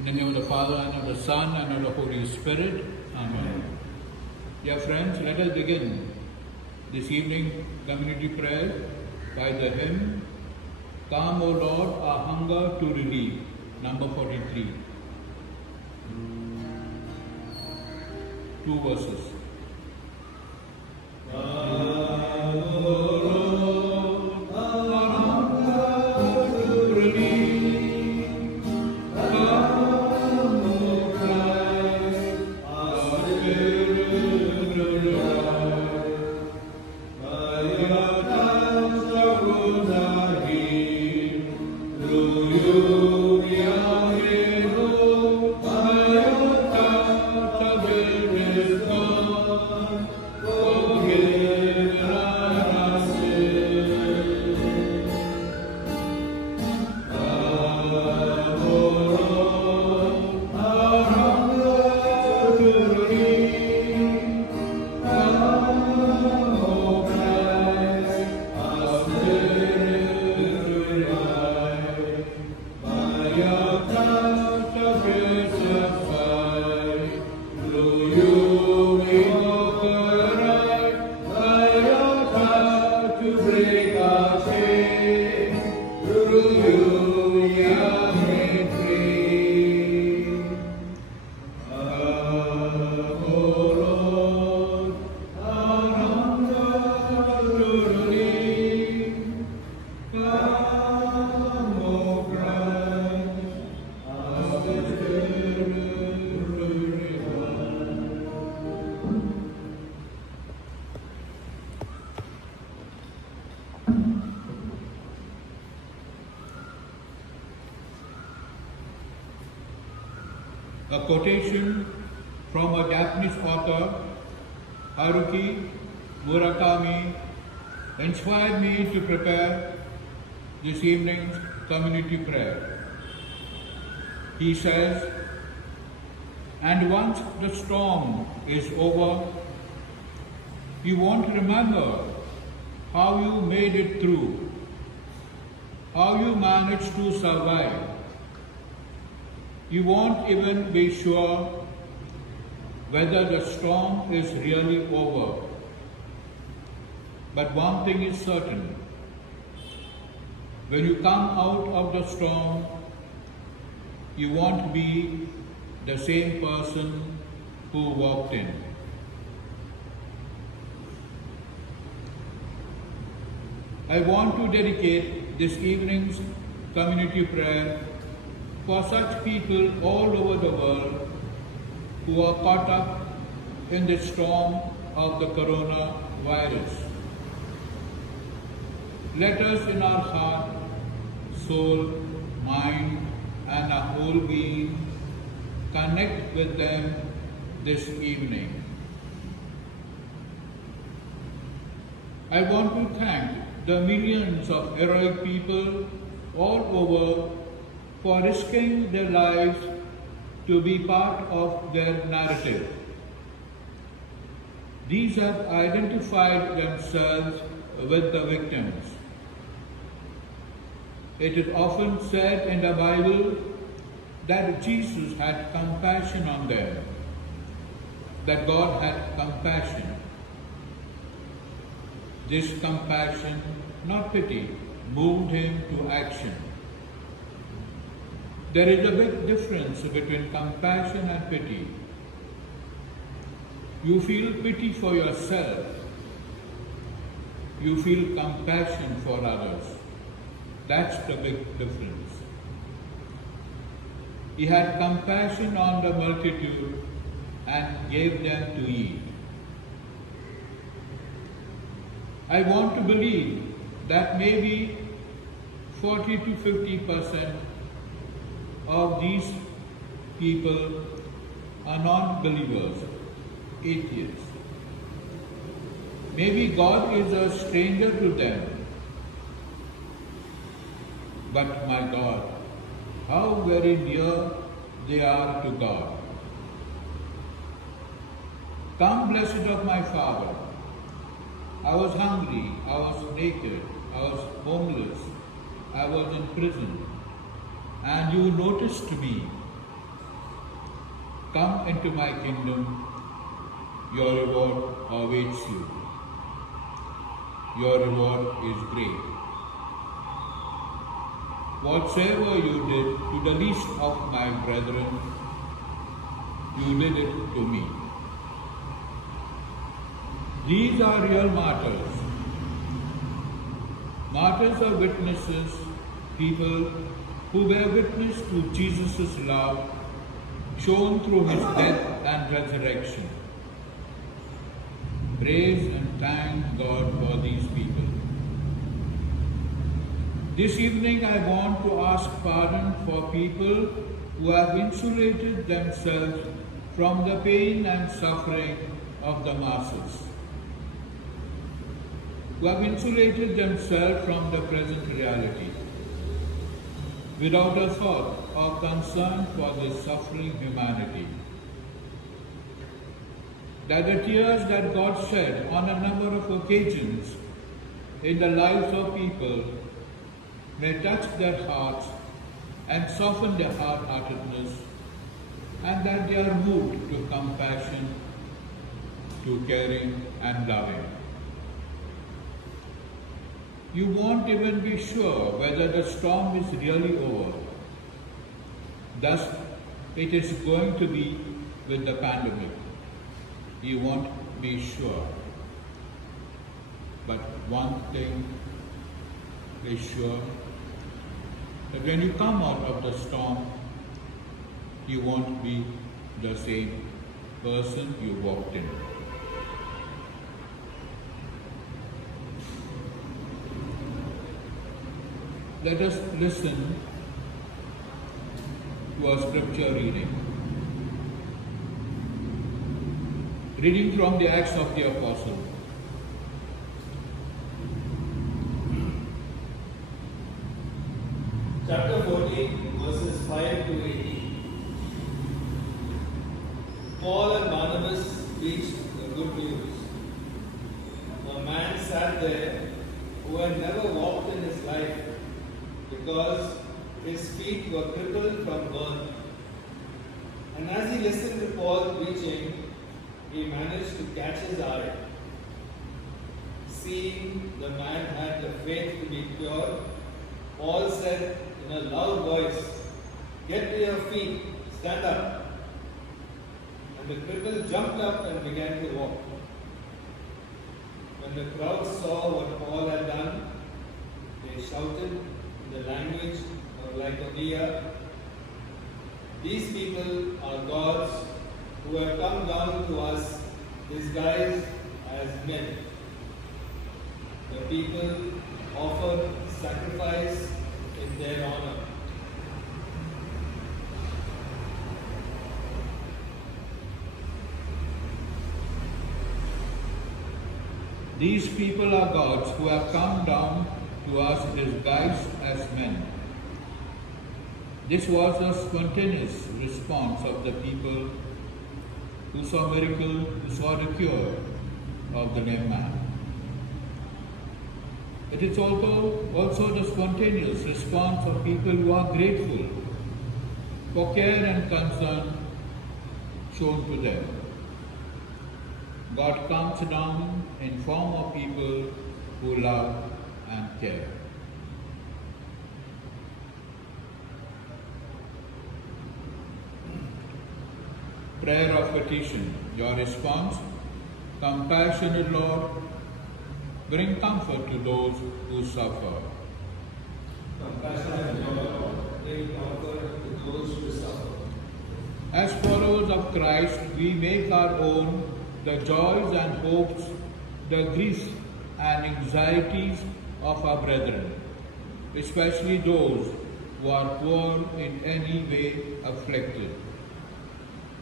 In the name of the Father, and of the Son, and of the Holy Spirit. Amen. Dear friends, let us begin this evening community prayer by the hymn, Come, O Lord, our hunger to relieve, number 43. 2 verses. A quotation from a Japanese author, Haruki Murakami, inspired me to prepare this evening's community prayer. He says, and once the storm is over, you won't remember how you made it through, how you managed to survive. You won't even be sure whether the storm is really over. But one thing is certain. When you come out of the storm, you won't be the same person who walked in. I want to dedicate this evening's community prayer for such people all over the world who are caught up in the storm of the coronavirus. Let us in our heart, soul, mind, and our whole being connect with them this evening. I want to thank the millions of heroic people all over for risking their lives to be part of their narrative. These have identified themselves with the victims. It is often said in the Bible that Jesus had compassion on them, that God had compassion. This compassion, not pity, moved him to action. There is a big difference between compassion and pity. You feel pity for yourself. You feel compassion for others. That's the big difference. He had compassion on the multitude and gave them to eat. I want to believe that maybe 40 to 50% of these people are non-believers, atheists. Maybe God is a stranger to them. But my God, how very near they are to God. Come, blessed of my Father. I was hungry, I was naked, I was homeless, I was in prison, and you noticed me. Come into my kingdom, your reward awaits you. Your reward is great. Whatsoever you did to the least of my brethren, you did it to me. These are real martyrs. Martyrs are witnesses, people who bear witness to Jesus' love shown through his death and resurrection. Praise and thank God for these people. This evening I want to ask pardon for people who have insulated themselves from the pain and suffering of the masses, who have insulated themselves from the present reality, without a thought or concern for this suffering humanity. That the tears that God shed on a number of occasions in the lives of people may touch their hearts and soften their hard-heartedness, and that they are moved to compassion, to caring and loving. You won't even be sure whether the storm is really over. Thus, it is going to be with the pandemic. You won't be sure. But one thing is sure, that when you come out of the storm, you won't be the same person you walked in. Let us listen to a scripture reading. Reading from the Acts of the Apostles. Chapter 14, verses 5 to 18. Paul and Barnabas preached the good news. A man sat there who had never walked in his life because his feet were crippled from birth. And as he listened to Paul preaching, he managed to catch his eye. Seeing the man had the faith to be cured, Paul said in a loud voice, "Get to your feet, stand up." And the cripple jumped up and began to walk. When the crowd saw what Paul had done, they shouted in the language of Lycaonia, "These people are gods who have come down to us disguised as men." The people offered sacrifice in their honor. These people are gods who have come down to us disguised as men. This was a spontaneous response of the people who saw miracle, who saw the cure of the lame man. It is also the spontaneous response of people who are grateful for care and concern shown to them. God comes down in form of people who love and care. Prayer of petition. Your response: Compassionate Lord, bring comfort to those who suffer. Compassionate Lord, bring comfort to those who suffer. As followers of Christ, we make our own the joys and hopes, the griefs and anxieties of our brethren, especially those who are poor in any way afflicted.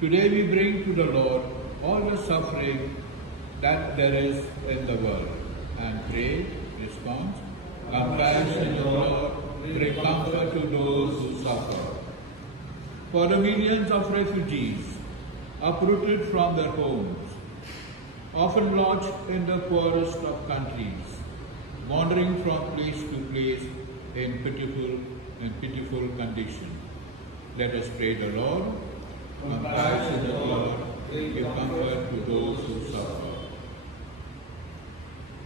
Today we bring to the Lord all the suffering that there is in the world and pray, response, Compassion, Lord, bring comfort to those who suffer. For the millions of refugees uprooted from their homes, often lodged in the poorest of countries, wandering from place to place in pitiful condition. Let us pray the Lord. Compassionate Lord, give comfort to those who suffer.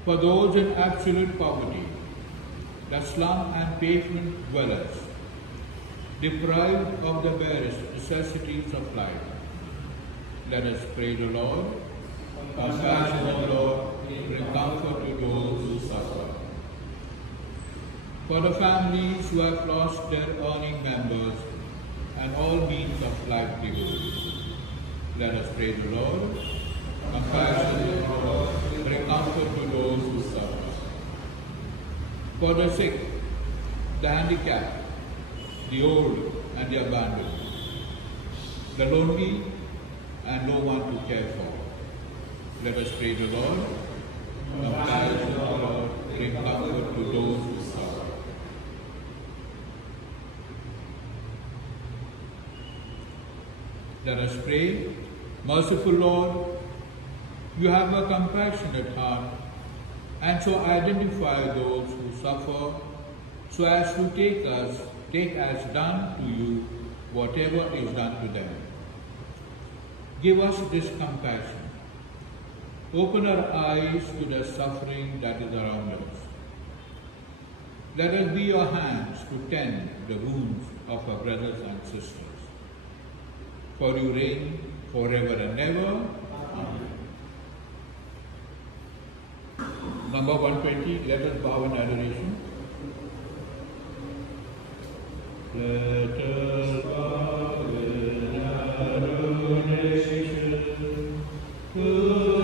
For those in absolute poverty, the slum and pavement dwellers, deprived of the barest necessities of life, let us pray the Lord. Compassionate Lord, bring comfort to those who suffer. For the families who have lost their earning members and all means of livelihood, let us pray the Lord. Compassionate Lord, bring comfort to those who suffer. For the sick, the handicapped, the old and the abandoned, the lonely and no one to care for, let us pray the Lord. Compassionate Lord, bring comfort to those who suffer. Let us pray. Merciful Lord, you have a compassionate heart, and so identify those who suffer, so as to take as done to you whatever is done to them. Give us this compassion. Open our eyes to the suffering that is around us. Let us be your hands to tend the wounds of our brothers and sisters. For you reign forever and ever. Amen. Number 120, let us bow in adoration. Let us bow in adoration to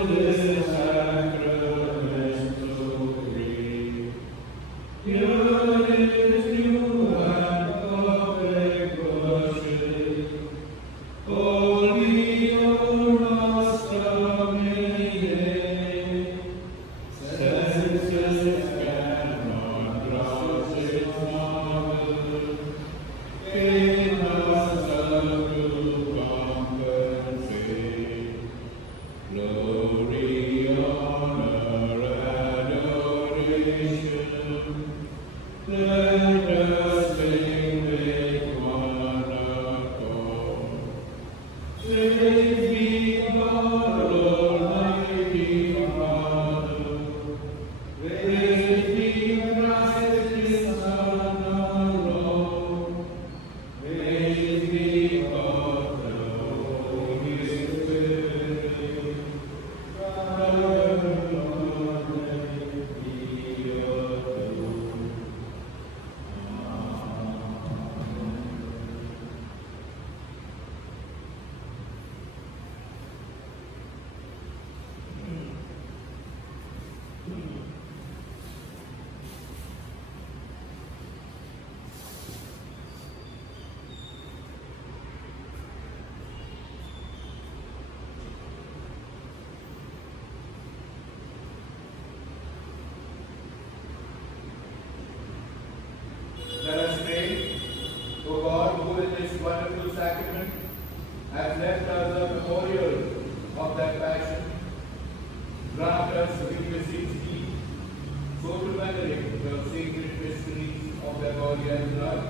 this sacrament so great. Here is new and perfect worship. Holy, O Master, may senses cannot grasp its marvel. It must serve to compensate. Glory, honor, adoration. Let us sing with one accord. Praise be God, Almighty Father. Praise be Christ, His Son, our Lord. Praise be God, the Holy Spirit. Father, Lord, let be adored. Let us pray. O God, who in this wonderful sacrament has left us a memorial of that passion, grant us, we beseech thee, so to venerate the sacred mysteries of thy body and blood,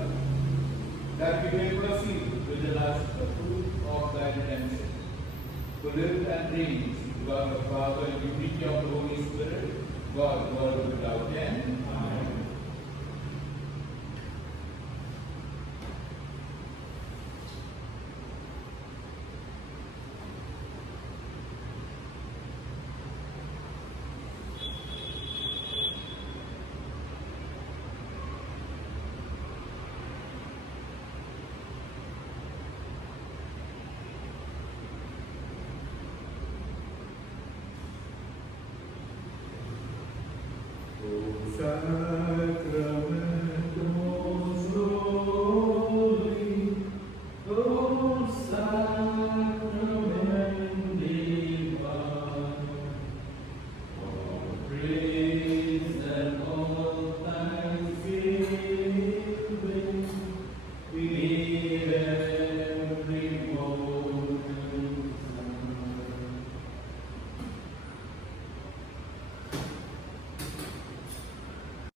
that we may proceed within us the fruit of thy redemption, who live and reign with God the Father in the unity of the Holy Spirit, God, world without end. Amen. Hosanna.